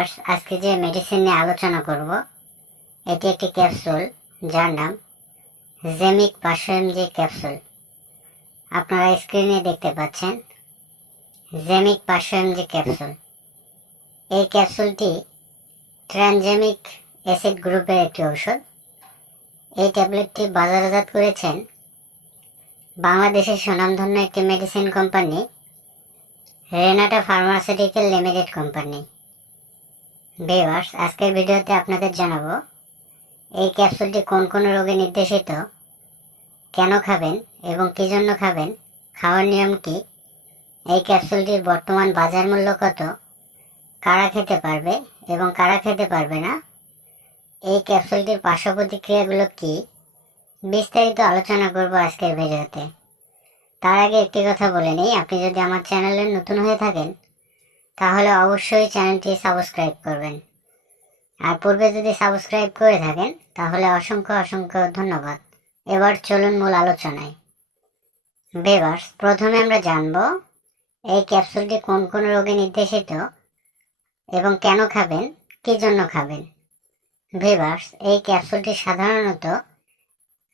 Viewers আজকে যে medicine নিয়ে আলোচনা করব, এটি একটি ক্যাপসুল যার নাম জেমিক পাঁচশো এমজি ক্যাপসুল আপনারা স্ক্রিনে দেখতে পাচ্ছেন জেমিক পাঁচশো এমজি ক্যাপসুল এই ক্যাপসুলটি ট্রানজেমিক অ্যাসিড গ্রুপের একটি ঔষধ। এই ট্যাবলেটটি বাজারজাত করেছেন বাংলাদেশের সুনামধন্য একটি medicine company Renata pharmaceutical limited company viewers আজকের ভিডিওতে আপনাদের জানাব, এই ক্যাপসুলটি কোন কোন রোগে নির্দেশিত, কেন খাবেন এবং কী জন্য খাবেন, খাওয়ার নিয়ম কী, এই ক্যাপসুলটির বর্তমান বাজার মূল্য কত, কারা খেতে পারবে এবং কারা খেতে পারবে না, এই ক্যাপসুলটির পার্শ্ব প্রতিক্রিয়াগুলো কী, বিস্তারিত আলোচনা করব আজকের ভিডিওতে। তার আগে একটি কথা বলে নিই, আপনি যদি আমার চ্যানেলে নতুন হয়ে থাকেন তাহলে অবশ্যই চ্যানেলটি সাবস্ক্রাইব করবেন। আর পূর্বে যদি সাবস্ক্রাইব করে থাকেন, তাহলে অসংখ্য অসংখ্য ধন্যবাদ। এবার চলুন মূল আলোচনায়। বেবার্স প্রথমে আমরা জানব, এই ক্যাপসুলটি কোন কোন রোগে নির্দেশিত এবং কেন খাবেন, কী জন্য খাবেন? ভিভার্স এই ক্যাপসুলটি সাধারণত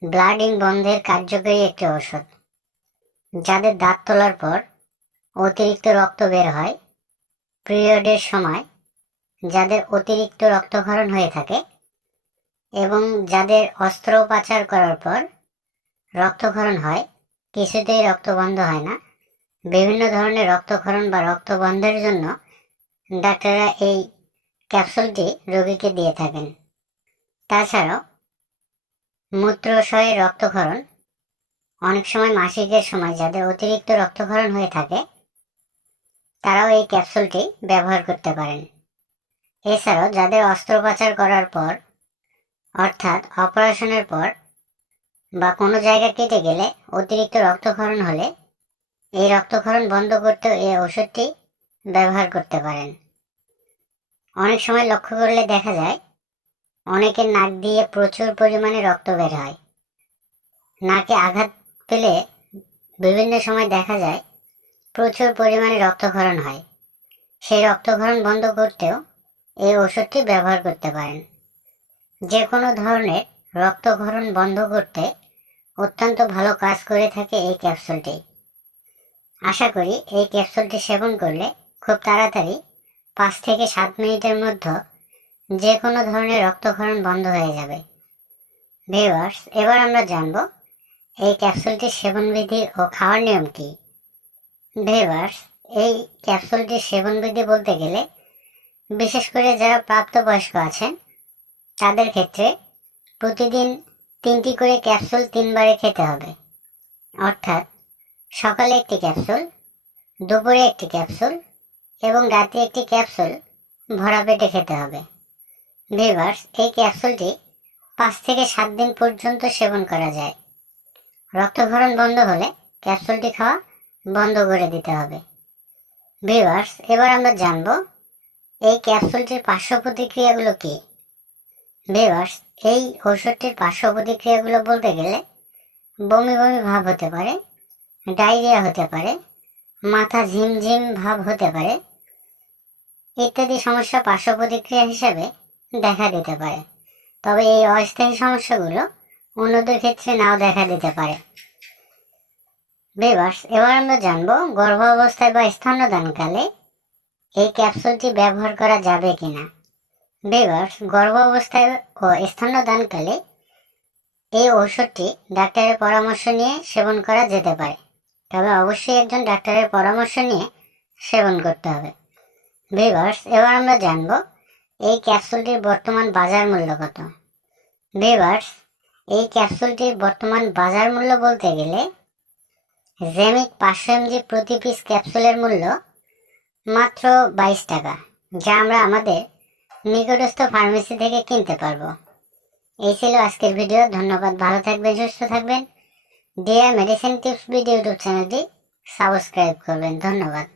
ব্লাডিং বন্ধের কার্যকরী একটি ওষুধ যাদের দাঁত তোলার পর অতিরিক্ত রক্ত বের হয় পিরিয়ডের সময় যাদের অতিরিক্ত রক্তক্ষরণ হয়ে থাকে এবং যাদের অস্ত্রোপচার করার পর রক্তক্ষরণ হয়, কিছুতেই রক্ত বন্ধ হয় না। বিভিন্ন ধরনের রক্তক্ষরণ বা রক্ত বন্ধের জন্য ডাক্তাররা এই ক্যাপসুলটি রোগীকে দিয়ে থাকেন। তাছাড়াও মূত্রশয়ে রক্তক্ষরণ অনেক সময় মাসিকের সময় যাদের অতিরিক্ত রক্তক্ষরণ হয়ে থাকে তারাও এই ক্যাপসুলটি ব্যবহার করতে পারেন। এছাড়াও যাদের অস্ত্রোপচার করার পর, অর্থাৎ অপারেশনের পর, বা কোনো জায়গা কেটে গেলে অতিরিক্ত রক্তক্ষরণ হলে, এই রক্তক্ষরণ বন্ধ করতেও এই ওষুধটি ব্যবহার করতে পারেন। অনেক সময় লক্ষ্য করলে দেখা যায়, অনেকের নাক দিয়ে প্রচুর পরিমাণে রক্ত বের হয়। নাকে আঘাত পেলে বিভিন্ন সময় দেখা যায় প্রচুর পরিমাণে রক্তক্ষরণ হয়। সেই রক্তক্ষরণ বন্ধ করতেও এই ওষুধটি ব্যবহার করতে পারেন। যে কোনো ধরনের রক্তক্ষরণ বন্ধ করতে অত্যন্ত ভালো কাজ করে থাকে এই ক্যাপসুলটি। আশা করি এই ক্যাপসুলটি সেবন করলে খুব তাড়াতাড়ি পাঁচ থেকে সাত মিনিটের মধ্যে যে কোনো ধরনের রক্তক্ষরণ বন্ধ হয়ে যাবে। ভিউয়ার্স, এবার আমরা জানব এই ক্যাপসুলটির সেবনবিধি ও খাওয়ার নিয়ম কী। ভিউয়ার্স এই ক্যাপসুলটির সেবনবিধি বলতে গেলে, বিশেষ করে যারা প্রাপ্তবয়স্ক আছেন, তাদের ক্ষেত্রে প্রতিদিন তিনটি করে ক্যাপসুল তিনবারে খেতে হবে। অর্থাৎ সকালে একটি ক্যাপসুল, দুপুরে একটি ক্যাপসুল এবং রাতে একটি ক্যাপসুল ভরা পেটে খেতে হবে। ভিভার্স এই ক্যাপসুলটি পাঁচ থেকে সাত দিন পর্যন্ত সেবন করা যায়। রক্তক্ষরণ বন্ধ হলে ক্যাপসুলটি খাওয়া বন্ধ করে দিতে হবে। ভিভার্স এবার আমরা জানব, এই ক্যাপসুলটির পার্শ্ব প্রতিক্রিয়াগুলো কী? ভিভার্স এই ওষুধটির পার্শ্ব প্রতিক্রিয়াগুলো বলতে গেলে বমি বমি ভাব হতে পারে, ডায়রিয়া হতে পারে, মাথা ঝিমঝিম ভাব হতে পারে ইত্যাদি সমস্যা পার্শ্ব প্রতিক্রিয়া হিসেবে দেখা দিতে পারে। তবে এই অস্থায়ী সমস্যাগুলো অন্যদের ক্ষেত্রে নাও দেখা দিতে পারে। বেবাস এবার আমরা জানব গর্ভ অবস্থায় বা স্তন্যদানকালে এই ক্যাপসুলটি ব্যবহার করা যাবে কিনা। বেবাস গর্ভ অবস্থায় ও স্তন্যদানকালে এই ঔষধটি ডাক্তারের পরামর্শ নিয়ে সেবন করা যেতে পারে। তবে অবশ্যই একজন ডাক্তারের পরামর্শ নিয়ে সেবন করতে হবে। ভিভার্স এবার আমরা জানব এই ক্যাপসুলটির বর্তমান বাজার মূল্য কত। ভিভার্স এই ক্যাপসুলটির বর্তমান বাজার মূল্য বলতে গেলে জেমিক পাঁচশো এমজি প্রতি পিস ক্যাপসুলের মূল্য মাত্র বাইশ টাকা, যা আমরা আমাদের নিকটস্থ ফার্মেসি থেকে কিনতে পারব। এই ছিল আজকের ভিডিও ধন্যবাদ, ভালো থাকবেন, সুস্থ থাকবেন। Dear medicine tips video YouTube চ্যানেলটি সাবস্ক্রাইব করবেন, ধন্যবাদ।